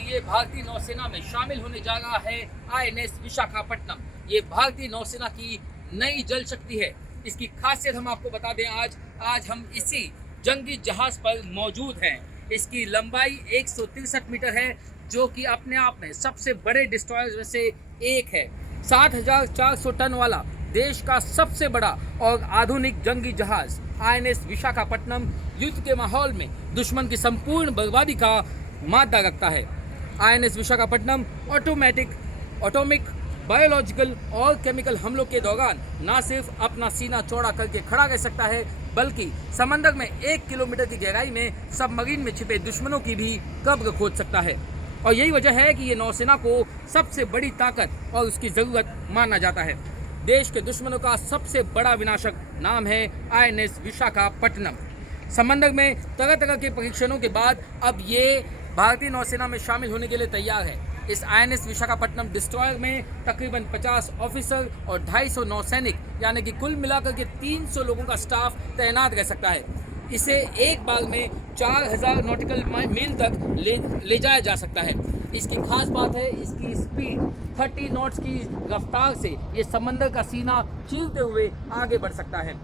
लिए भारतीय नौसेना में शामिल होने जा रहा है INS विशाखापट्टनम। ये भारतीय नौसेना की नई जल शक्ति है। इसकी खासियत हम आपको बता दें, आज हम इसी जंगी जहाज पर मौजूद हैं। इसकी लंबाई 163 मीटर है, जो कि अपने आप में सबसे बड़े डिस्ट्रॉयर्स में से एक है। 7,400 टन वाला देश का सबसे बड़ा और आधुनिक जंगी जहाज INS विशाखापट्टनम युद्ध के माहौल में दुश्मन की संपूर्ण बर्बादी का मादा रखता है। INS विशाखापट्टनम ऑटोमिक, बायोलॉजिकल और केमिकल हमलों के दौरान न सिर्फ अपना सीना चौड़ा करके खड़ा रह सकता है, बल्कि समंदर में 1 किलोमीटर की गहराई में सबमरीन में छिपे दुश्मनों की भी कब्र खोद सकता है। और यही वजह है कि ये नौसेना को सबसे बड़ी ताकत और उसकी ज़रूरत माना जाता है। देश के दुश्मनों का सबसे बड़ा विनाशक नाम है INS विशाखापट्टनम। समंदर में तरह तरह के परीक्षणों के बाद अब ये भारतीय नौसेना में शामिल होने के लिए तैयार है। इस INS विशाखापट्टनम डिस्ट्रॉयर में तकरीबन 50 ऑफिसर और 250 नौसैनिक, यानी कि कुल मिलाकर के 300 लोगों का स्टाफ तैनात रह सकता है। इसे एक बार में 4000 नॉटिकल मील तक ले जाया जा सकता है। इसकी खास बात है इसकी स्पीड 30 नॉट्स की रफ्तार से ये समंदर का सीना चीरते हुए आगे बढ़ सकता है।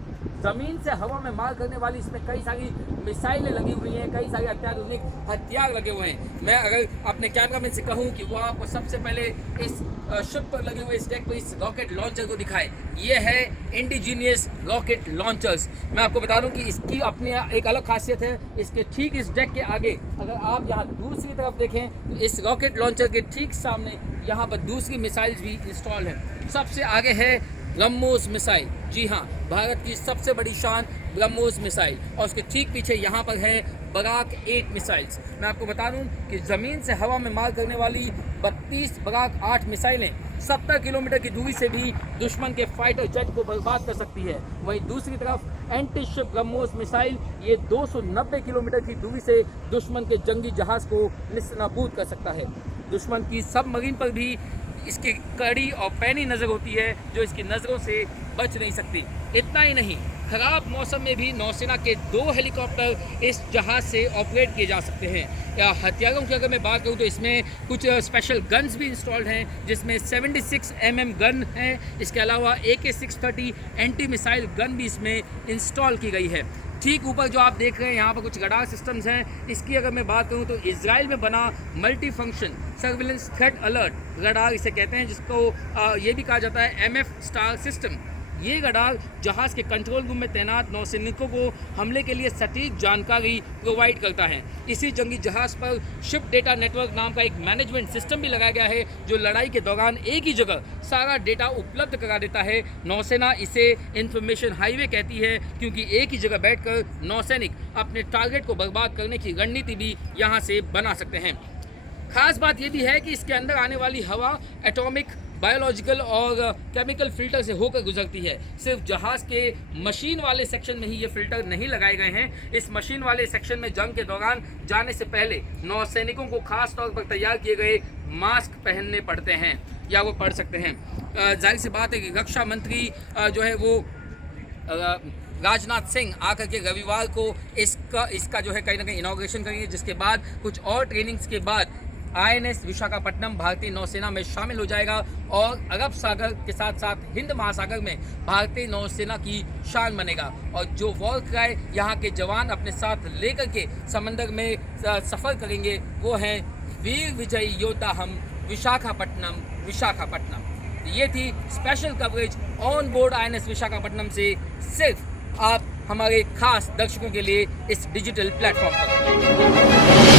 ज़मीन से हवा में मार करने वाली इसमें कई सारी मिसाइलें लगी हुई हैं, कई सारे अत्याधुनिक हथियार लगे हुए हैं। मैं अगर अपने कैमरामैन से कहूं कि वो आपको सबसे पहले इस शिप पर लगे हुए इस डेक पर इस रॉकेट लॉन्चर को दिखाए, ये है इंडिजीनियस रॉकेट लॉन्चर्स। मैं आपको बता दूं कि इसकी अपनी एक अलग खासियत है। इसके ठीक इस डेक के आगे अगर आप यहाँ दूसरी तरफ देखें तो इस रॉकेट लॉन्चर के ठीक सामने यहाँ पर दूसरी मिसाइल्स भी इंस्टॉल है। सबसे आगे है ब्रह्मोस मिसाइल। जी हाँ, भारत की सबसे बड़ी शान ब्रह्मोस मिसाइल। और उसके ठीक पीछे यहाँ पर है बराक 8 मिसाइल्स। मैं आपको बता दूं कि ज़मीन से हवा में मार करने वाली 32 बराक 8 मिसाइलें 70 किलोमीटर की दूरी से भी दुश्मन के फाइटर जेट को बर्बाद कर सकती है। वहीं दूसरी तरफ एंटी शिप ब्रह्मोस मिसाइल ये 290 किलोमीटर की दूरी से दुश्मन के जंगी जहाज़ को निस्नाबूद कर सकता है। दुश्मन की सबमरीन पर भी इसकी कड़ी और पैनी नज़र होती है, जो इसकी नज़रों से बच नहीं सकती। इतना ही नहीं, खराब मौसम में भी नौसेना के 2 हेलीकॉप्टर इस जहाज़ से ऑपरेट किए जा सकते हैं। या हथियारों की अगर मैं बात करूं तो इसमें कुछ स्पेशल गन्स भी इंस्टॉल्ड हैं, जिसमें 76 mm गन है। इसके अलावा AK-630 एंटी मिसाइल गन भी इसमें इंस्टॉल की गई है। ठीक ऊपर जो आप देख रहे हैं यहाँ पर कुछ रडार सिस्टम्स हैं। इसकी अगर मैं बात करूँ तो इजराइल में बना multi function surveillance threat alert radar इसे कहते हैं, जिसको ये भी कहा जाता है MF स्टार सिस्टम। ये रडार जहाज़ के कंट्रोल रूम में तैनात नौसैनिकों को हमले के लिए सटीक जानकारी प्रोवाइड करता है। इसी जंगी जहाज़ पर शिप डेटा नेटवर्क नाम का एक मैनेजमेंट सिस्टम भी लगाया गया है, जो लड़ाई के दौरान एक ही जगह सारा डेटा उपलब्ध करा देता है। नौसेना इसे इंफॉर्मेशन हाईवे कहती है, क्योंकि एक ही जगह बैठकर नौसैनिक अपने टारगेट को बर्बाद करने की रणनीति भी यहाँ से बना सकते हैं। खास बात यह भी है कि इसके अंदर आने वाली हवा एटॉमिक, बायोलॉजिकल और केमिकल फिल्टर से होकर गुजरती है। सिर्फ जहाज़ के मशीन वाले सेक्शन में ही ये फिल्टर नहीं लगाए गए हैं। इस मशीन वाले सेक्शन में जंग के दौरान जाने से पहले नौसैनिकों को खास तौर पर तैयार किए गए मास्क पहनने पड़ते हैं या वो पढ़ सकते हैं। जाहिर सी बात है कि रक्षा मंत्री जो है वो राजनाथ सिंह आकर के रविवार को इसका जो है कहीं ना कहीं इनॉग्रेशन करेंगे, जिसके बाद कुछ और ट्रेनिंग्स के बाद INS विशाखापट्टनम भारतीय नौसेना में शामिल हो जाएगा और अरब सागर के साथ साथ हिंद महासागर में भारतीय नौसेना की शान बनेगा। और जो वॉर क्राई यहाँ के जवान अपने साथ लेकर के समंदर में सफ़र करेंगे वो हैं वीर विजयी योद्धा हम विशाखापट्टनम विशाखापट्टनम। ये थी special coverage on board INS Visakhapatnam से, सिर्फ आप हमारे खास दर्शकों के लिए इस डिजिटल प्लेटफॉर्म पर।